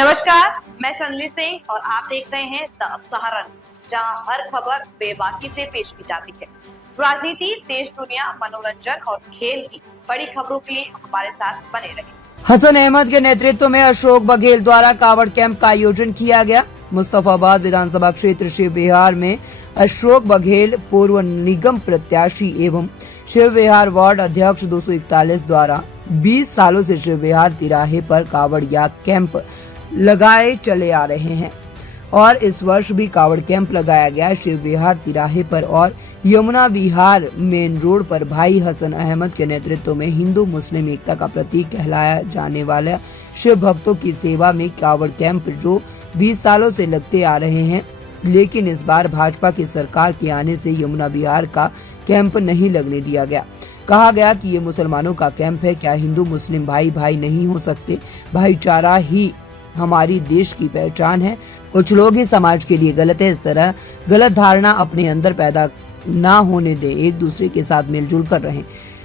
नमस्कार, मैं संजलि सिंह और आप देख रहे हैं द सहारा न्यूज़, जहां हर खबर बेबाकी से पेश की जाती है। राजनीति, देश दुनिया, मनोरंजन और खेल की बड़ी खबरों के लिए हमारे साथ बने रहें। हसन अहमद के नेतृत्व में अशोक बघेल द्वारा कावड़ कैंप का आयोजन किया गया। मुस्तफाबाद विधानसभा क्षेत्र शिव विहार में अशोक बघेल पूर्व निगम प्रत्याशी एवं शिव विहार वार्ड अध्यक्ष 241 द्वारा 20 सालों से शिव विहार तिराहे पर कावड़ याग कैंप लगाए चले आ रहे हैं और इस वर्ष भी कावड़ कैंप लगाया गया। शिव विहार तिराहे पर और यमुना विहार मेन रोड पर भाई हसन अहमद के नेतृत्व में हिंदू मुस्लिम एकता का प्रतीक कहलाया जाने वाला शिव भक्तों की सेवा में कावड़ कैंप जो 20 सालों से लगते आ रहे हैं, लेकिन इस बार भाजपा की सरकार के आने से यमुना विहार का कैंप नहीं लगने दिया गया। कहा गया कि ये मुसलमानों का कैंप है, क्या हिंदू मुस्लिम भाई भाई नहीं हो सकते? भाईचारा ही हमारी देश की पहचान है। कुछ लोग ही समाज के लिए गलत है। इस तरह गलत धारणा अपने अंदर पैदा ना होने दे, एक दूसरे के साथ मिलजुल कर रहें।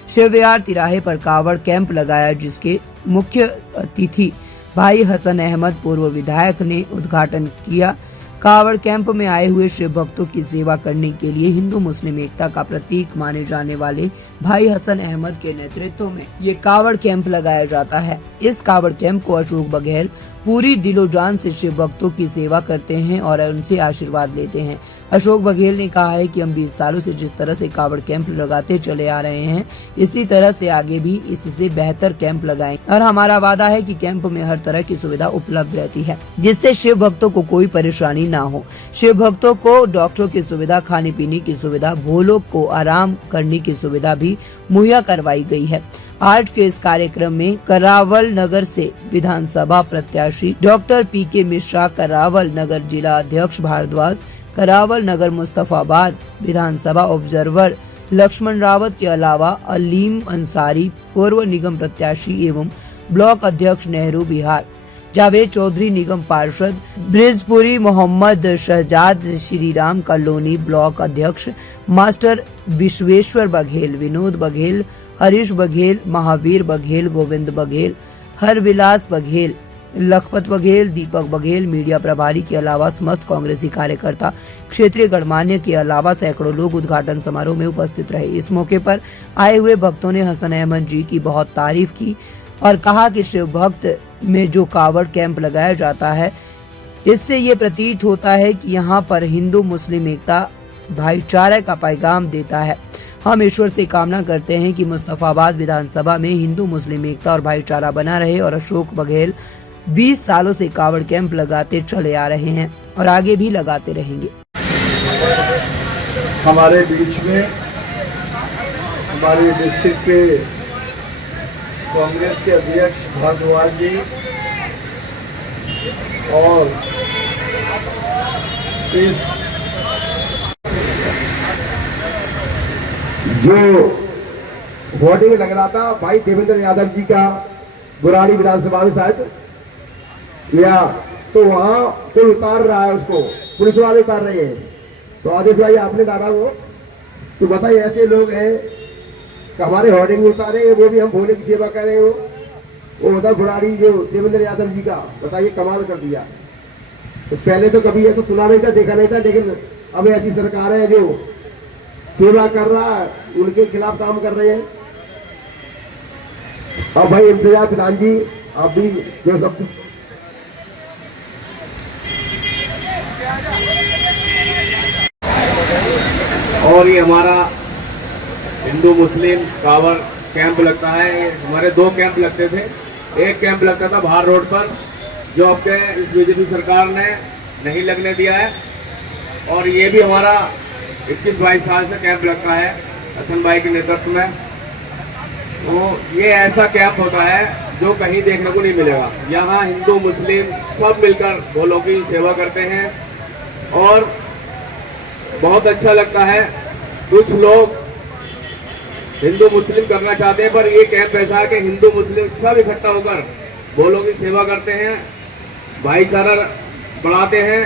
शिव विहार तिराहे पर कावड़ कैंप लगाया, जिसके मुख्य अतिथि भाई हसन अहमद पूर्व विधायक ने उद्घाटन किया। कावड़ कैंप में आए हुए शिव भक्तों की सेवा करने के लिए हिंदू मुस्लिम एकता का प्रतीक माने जाने वाले भाई हसन अहमद के नेतृत्व में ये कावड़ कैंप लगाया जाता है। इस कावड़ कैंप को अशोक बघेल पूरी दिलो जान से शिव भक्तों की सेवा करते हैं और उनसे आशीर्वाद लेते हैं। अशोक बघेल ने कहा है कि हम 20 सालों से जिस तरह से कावड़ कैंप लगाते चले आ रहे हैं, इसी तरह से आगे भी इससे बेहतर कैंप लगाएंगे और हमारा वादा है कि कैंप में हर तरह की सुविधा उपलब्ध रहती है, जिससे शिव भक्तों को कोई परेशानी ना हो। शिव भक्तों को डॉक्टरों की सुविधा, खाने पीने की सुविधा, भोलों को आराम करने की सुविधा भी मुहैया करवाई गई है। आज के इस कार्यक्रम में करावल नगर से विधानसभा प्रत्याशी डॉक्टर पीके मिश्रा, करावल नगर जिला अध्यक्ष भारद्वाज, करावल नगर मुस्तफाबाद विधानसभा ऑब्जर्वर लक्ष्मण रावत के अलावा अलीम अंसारी पूर्व निगम प्रत्याशी एवं ब्लॉक अध्यक्ष नेहरू बिहार, जावेद चौधरी निगम पार्षद, ब्रिजपुरी मोहम्मद शहजाद, श्रीराम कॉलोनी ब्लॉक अध्यक्ष मास्टर विश्वेश्वर बघेल, विनोद बघेल, हरीश बघेल, महावीर बघेल, गोविंद बघेल, हरविलास बघेल, लखपत बघेल, दीपक बघेल, मीडिया प्रभारी के अलावा समस्त कांग्रेसी कार्यकर्ता, क्षेत्रीय गणमान्य के अलावा सैकड़ों लोग उद्घाटन समारोह में उपस्थित रहे। इस मौके पर आए हुए भक्तों ने हसन अहमद जी की बहुत तारीफ की और कहा कि शिव भक्त में जो कावड़ कैंप लगाया जाता है, इससे ये प्रतीत होता है कि यहाँ पर हिंदू मुस्लिम एकता भाईचारे का पैगाम देता है। हम ईश्वर से कामना करते हैं कि मुस्तफाबाद विधानसभा में हिंदू मुस्लिम एकता और भाईचारा बना रहे और अशोक बघेल 20 सालों से कावड़ कैंप लगाते चले आ रहे हैं और आगे भी लगाते रहेंगे। हमारे बीच में हमारे डिस्ट्रिक्ट के कांग्रेस के अध्यक्ष भारद्वाज जी और इस जो होर्डिंग लग रहा था भाई देवेंद्र यादव जी का बुराड़ी विधानसभा में शायद, या तो वहां कोई उतार रहा है, उसको पुलिस वाले उतार रहे हैं। तो आदेश भाई आपने डाला वो, तो बताइए ऐसे लोग हैं कि हमारे होर्डिंग उतारे, वो भी हम भोले की सेवा कर रहे हो। वो उधर बुराड़ी जो देवेंद्र यादव जी का, बताइए कमाल कर दिया। तो पहले तो कभी ऐसा सुना नहीं था, देखा नहीं था, लेकिन अब ऐसी सरकार है जो सेवा कर रहा है, उनके खिलाफ काम कर रहे हैं। अब भाई इम्तियाज प्रधान जी, आप भी जो सब और ये हमारा हिंदू मुस्लिम कावड़ कैंप लगता है। हमारे 2 कैंप लगते थे। एक कैंप लगता था बाहर रोड पर, जो आपके इस बीजेपी सरकार ने नहीं लगने दिया है, और ये भी हमारा 21-22 साल से कैंप लगता है हसन भाई के नेतृत्व में। तो ये ऐसा कैंप होता है जो कहीं देखने को नहीं मिलेगा। यहाँ हिंदू मुस्लिम सब मिलकर भोलों की सेवा करते हैं और बहुत अच्छा लगता है। कुछ लोग हिंदू मुस्लिम करना चाहते हैं, पर ये कैंप ऐसा है कि हिंदू मुस्लिम सब इकट्ठा होकर भोलों की सेवा करते हैं, भाईचारा बढ़ाते हैं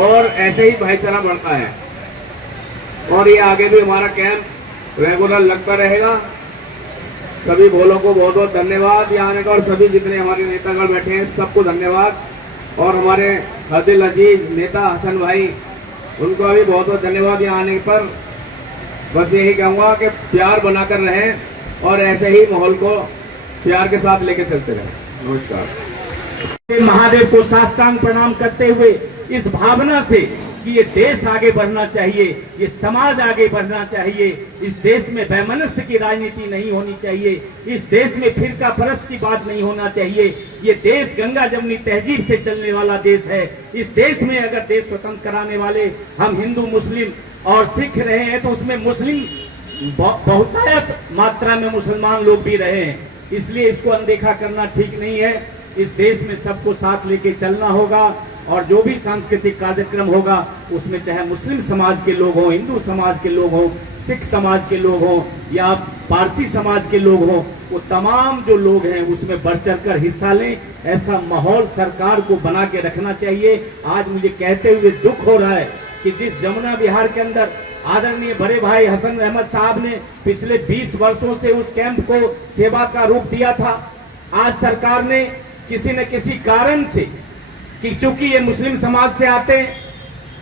और ऐसे ही भाईचारा बढ़ता है। और ये आगे भी हमारा कैंप रेगुलर लगता रहेगा। सभी भोलों को बहुत बहुत धन्यवाद यहाँ आने का, और सभी जितने हमारे नेतागण बैठे हैं सबको धन्यवाद। और हमारे दिल अजीज नेता हसन भाई, उनको भी बहुत बहुत धन्यवाद यहाँ आने पर। बस यही कहूँगा कि प्यार बनाकर रहें और ऐसे ही माहौल को प्यार के साथ लेके चलते रहें। नमस्कार। महादेव को साष्टांग प्रणाम करते हुए इस भावना से कि ये देश आगे बढ़ना चाहिए, ये समाज आगे बढ़ना चाहिए, इस देश में वैमनस्य की राजनीति नहीं होनी चाहिए, इस देश में फिरका परस्त की बात नहीं होना चाहिए। ये देश गंगा जमुनी तहजीब से चलने वाला देश है। इस देश में अगर देश स्वतंत्र कराने वाले हम हिंदू, मुस्लिम और सिख रहे हैं तो उसमें मुस्लिम बहुतायत मात्रा में मुसलमान लोग भी रहे हैं, इसलिए इसको अनदेखा करना ठीक नहीं है। इस देश में सबको साथ लेके चलना होगा और जो भी सांस्कृतिक कार्यक्रम होगा उसमें चाहे मुस्लिम समाज के लोग हों, हिंदू समाज के लोग हों, सिख समाज के लोग हों या पारसी समाज के लोग हों, वो तमाम जो लोग हैं उसमें बढ़ चढ़कर हिस्सा लें। ऐसा माहौल सरकार को बना के रखना चाहिए। आज मुझे कहते हुए दुख हो रहा है कि जिस जमुना विहार के अंदर आदरणीय बड़े भाई हसन अहमद साहब ने पिछले 20 वर्षों से उस कैंप को सेवा का रूप दिया था, आज सरकार ने किसी न किसी कारण से, कि चूंकि ये मुस्लिम समाज से आते हैं,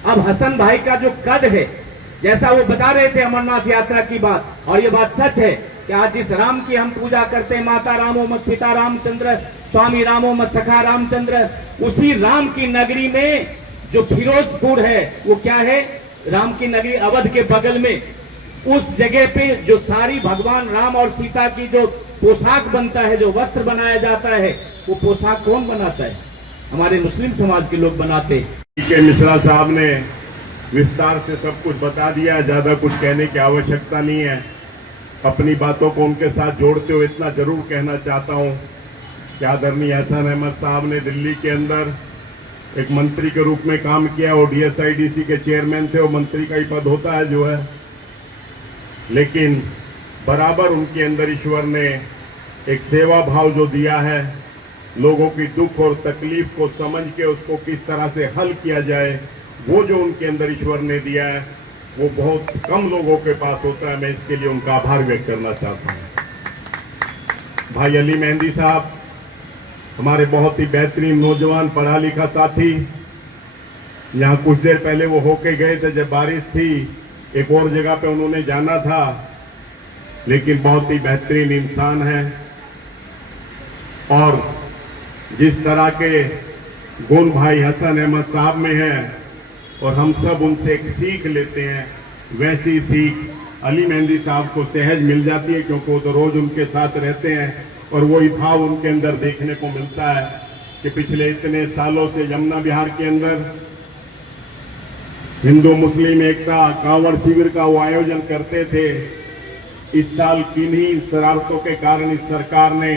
अब हसन भाई का जो कद है, जैसा वो बता रहे थे अमरनाथ यात्रा की बात, और ये बात सच है कि आज जिस राम की हम पूजा करते हैं, माता रामो मत पिता रामचंद्र, स्वामी रामो मत सखा रामचंद्र, उसी राम की नगरी में जो फिरोजपुर है वो क्या है, राम की नगरी अवध के बगल में, उस जगह पे जो सारी भगवान राम और सीता की जो पोशाक बनता है, जो वस्त्र बनाया जाता है, वो पोशाक कौन बनाता है? हमारे मुस्लिम समाज के लोग बनाते। के मिश्रा साहब ने विस्तार से सब कुछ बता दिया, ज्यादा कुछ कहने की आवश्यकता नहीं है। अपनी बातों को उनके साथ जोड़ते हुए इतना जरूर कहना चाहता हूं कि आदरणीय हसन अहमद साहब ने दिल्ली के अंदर एक मंत्री के रूप में काम किया और DSIDC के चेयरमैन थे, वो मंत्री का ही पद होता है जो है, लेकिन बराबर उनके अंदर ईश्वर ने एक सेवा भाव जो दिया है, लोगों की दुख और तकलीफ को समझ के उसको किस तरह से हल किया जाए, वो जो उनके अंदर ईश्वर ने दिया है वो बहुत कम लोगों के पास होता है। मैं इसके लिए उनका आभार व्यक्त करना चाहता हूं। भाई अली मेहंदी साहब हमारे बहुत ही बेहतरीन नौजवान पढ़ा लिखा साथी, यहाँ कुछ देर पहले वो होके गए थे जब बारिश थी, एक और जगह पे उन्होंने जाना था, लेकिन बहुत ही बेहतरीन इंसान है और जिस तरह के गुण भाई हसन अहमद साहब में है और हम सब उनसे एक सीख लेते हैं, वैसी सीख अली मेहंदी साहब को सहज मिल जाती है, क्योंकि वो तो रोज उनके साथ रहते हैं और वही भाव उनके अंदर देखने को मिलता है कि पिछले इतने सालों से यमुना विहार के अंदर हिंदू मुस्लिम एकता कांवड़ शिविर का वो आयोजन करते थे। इस साल किन्हीं शरारतों के कारण इस सरकार ने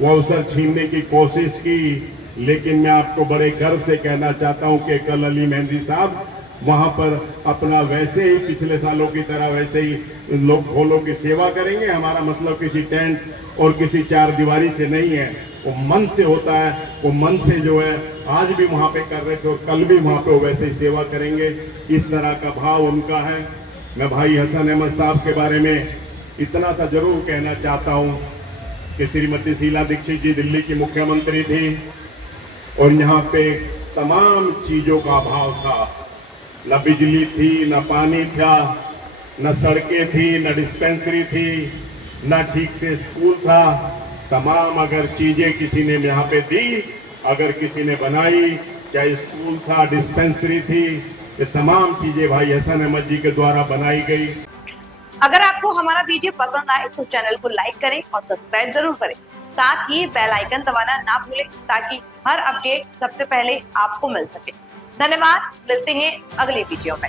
वो अवसर छीनने की कोशिश की, लेकिन मैं आपको बड़े गर्व से कहना चाहता हूं कि कल अली मेहंदी साहब वहां पर अपना वैसे ही पिछले सालों की तरह वैसे ही लोग भोलों की सेवा करेंगे। हमारा मतलब किसी टेंट और किसी चार दीवारी से नहीं है, वो मन से होता है। वो मन से जो है आज भी वहां पे कर रहे थे और कल भी वहां पे वो वैसे ही सेवा करेंगे, इस तरह का भाव उनका है। मैं भाई हसन अहमद साहब के बारे में इतना सा जरूर कहना चाहता हूं कि श्रीमती शीला दीक्षित जी दिल्ली की मुख्यमंत्री थी और यहाँ पे तमाम चीजों का अभाव था, न बिजली थी, न पानी था, न सड़कें थी, न डिस्पेंसरी थी, न ठीक से स्कूल था। तमाम अगर चीजें किसी ने यहाँ पे दी, अगर किसी ने बनाई, चाहे स्कूल था, डिस्पेंसरी थी, ये तमाम चीजें भाई हसन अहमद जी के द्वारा बनाई गई। अगर आपको हमारा वीडियो पसंद आए तो चैनल को लाइक करें और सब्सक्राइब जरूर करें, साथ ही बेल आइकन दबाना ना भूलें ताकि हर अपडेट सबसे पहले आपको मिल सके। धन्यवाद, मिलते हैं अगले वीडियो में।